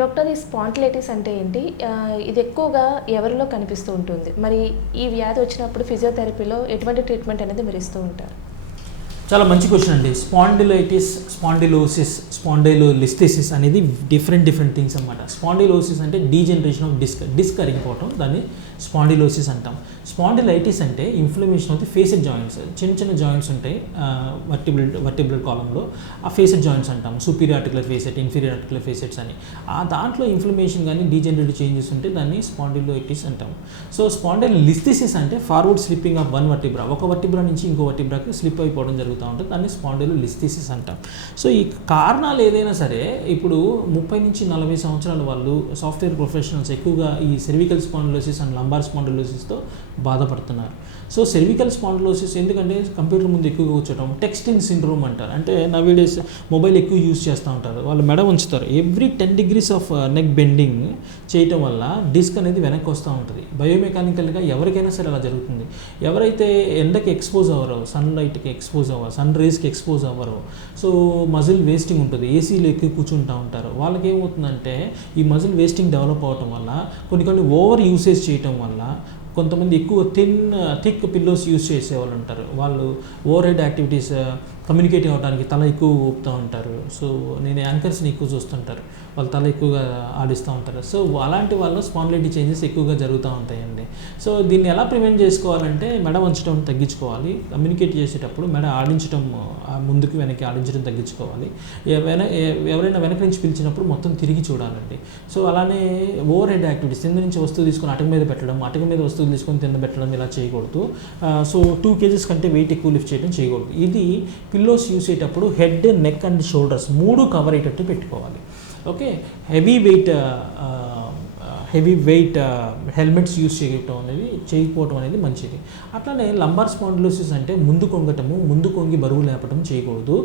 Doctor ఈ spondylitis అంటే ఏంటి? ఇది ఎక్కువగా ఎవరిలో కనిపిస్తూ ఉంటుంది? మరి ఈ వ్యాధి వచ్చినప్పుడు ఫిజియోథెరపీలో ఎటువంటి ట్రీట్మెంట్ అనేది మీరు ఇస్తూ ఉంటారు? చాలా మంచి క్వశ్చన్ అండి. స్పాండిలైటిస్, స్పాండిలోసిస్, స్పాండిలోలిస్థెసిస్ అనేది డిఫరెంట్ థింగ్స్ అన్నమాట. స్పాండిలోసిస్ అంటే డీజనరేషన్ ఆఫ్ డిస్క్ అరిగిపోవటం, దాన్ని స్పాండిలోసిస్ అంటాం. స్పాండిలైటిస్ అంటే inflammation of the facet joints. చిన్న జాయింట్స్ ఉంటాయి వర్టిబ్రల్ కాలంలో, ఆ ఫేసెడ్ జాయింట్స్ అంటాం. Superior articular facet, inferior articular facets అని. ఆ దాంట్లో ఇన్ఫ్లమేషన్ కానీ డీజనరేటివ్ చేంజెస్ ఉంటే దాన్ని స్పాండిలైటిస్ అంటాం. సో స్పాండిలోలిస్థెసిస్ అంటే forward slipping of one vertebra, ఒక వర్టిబ్రా నుంచి ఇంకో వర్టిబ్రాకి స్లిప్ అయిపోవడం జరుగుతుంది ఉంటుంది, దాన్ని స్పాండిలోలిస్థెసిస్ అంటాం. సో ఈ కారణాలు ఏదైనా సరే, ఇప్పుడు 30 నుంచి 40 సంవత్సరాల వాళ్ళు సాఫ్ట్వేర్ ప్రొఫెషనల్స్ ఎక్కువగా ఈ సెర్వికల్ స్పాండిలోసిస్ అండ్ లంబార్ స్పాండిలోసిస్తో బాధపడుతున్నారు. సో సెర్వికల్ స్పాండిలోసిస్ ఎందుకంటే కంప్యూటర్ ముందు ఎక్కువగా కూర్చోవడం, టెక్స్టింగ్ సిండ్రోమ్ అంటారు. అంటే నవేడేస్ మొబైల్ ఎక్కువ యూజ్ చేస్తూ ఉంటారు, వాళ్ళు మెడ ఉంచుతారు. Every 10 degrees of neck bending చేయటం వల్ల డిస్క్ అనేది వెనక్కి వస్తూ ఉంటుంది. బయోమెకానికల్గా ఎవరికైనా సరే అలా జరుగుతుంది. ఎవరైతే ఎండకి ఎక్స్పోజ్ అవ్వరో, సన్లైట్కి ఎక్స్పోజ్ అవ్వరు, సన్ రేస్కి ఎక్స్పోజ్ అవ్వరు, సో మజిల్ వేస్టింగ్ ఉంటుంది, ఏసీలో ఎక్కువ కూర్చుంటూ ఉంటారు, వాళ్ళకి ఏమవుతుందంటే ఈ మజిల్ వేస్టింగ్ డెవలప్ అవ్వటం వల్ల, కొన్ని ఓవర్ యూసేజ్ చేయటం వల్ల, కొంతమంది ఎక్కువ థిక్ పిల్లోస్ యూజ్ చేసేవాళ్ళు ఉంటారు, వాళ్ళు ఓవర్ హెడ్ యాక్టివిటీస్ కమ్యూనికేట్ అవ్వడానికి తల ఎక్కువ ఊపుతూ ఉంటారు. సో నేను యాంకర్స్ని ఎక్కువ చూస్తుంటారు, వాళ్ళు తల ఎక్కువగా ఆడిస్తూ ఉంటారు. సో అలాంటి వాళ్ళు స్పాండిలైటిస్ చేంజెస్ ఎక్కువగా జరుగుతూ ఉంటాయండి. సో దీన్ని ఎలా ప్రివెంట్ చేసుకోవాలంటే మెడ వంచడం తగ్గించుకోవాలి, కమ్యూనికేట్ చేసేటప్పుడు మెడ ఆడించడం, ముందుకు వెనక్కి ఆడించడం తగ్గించుకోవాలి. ఎవరైనా వెనక నుంచి పిలిచినప్పుడు మొత్తం తిరిగి చూడాలండి. సో అలానే ఓవర్ హెడ్ యాక్టివిటీస్, కింద నుంచి వస్తువు తీసుకొని అటక మీద పెట్టడం, అటక మీద వస్తువులు తీసుకొని కింద పెట్టడం, ఇలా చేయకూడదు. సో 2 kgs కంటే వెయిట్ ఎక్కువ లిఫ్ట్ చేయడం చేయకూడదు. ఇది పిల్లోస్ యూస్ చేసేటప్పుడు head, neck and shoulders 3 cover అయ్యేటట్టు పెట్టుకోవాలి. Okay, heavy weight helmets use చేయకపోవటం అనేది మంచిది. అట్లానే లంబార్ స్పాండిలోసిస్ అంటే ముందు కొంగి బరువు లేపటం చేయకూడదు.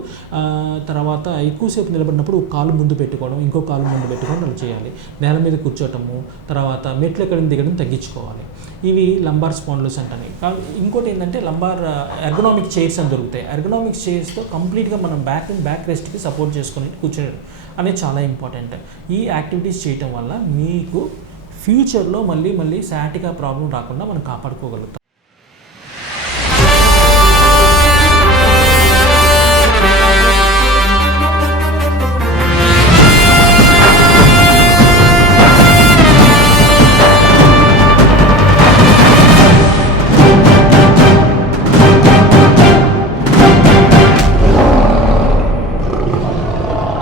తర్వాత ఎక్కువసేపు నిలబడినప్పుడు కాలు ముందు పెట్టుకోవడం, ఇంకో కాలు ముందు పెట్టుకోవడం అలా చేయాలి. నేల మీద కూర్చోటము, తర్వాత మెట్లు ఎక్కడం దిగడం తగ్గించుకోవాలి. ఇవి లంబార్ స్పాండిలోసిస్ అంటాయి. ఇంకోటి ఏంటంటే లంబార్ ఎర్గనామిక్ చైర్స్ అని దొరుకుతాయి. ఎర్గనామిక్ చైర్స్తో కంప్లీట్గా మనం బ్యాక్ రెస్ట్కి సపోర్ట్ చేసుకుని కూర్చోడం అనేది చాలా ఇంపార్టెంట్. ఈ యాక్టివిటీస్ చేయటం వల్ల మీకు ఫ్యూచర్లో మళ్ళీ సాటికా ప్రాబ్లం రాకుండా మనం కాపాడుకోగలుగుతాం.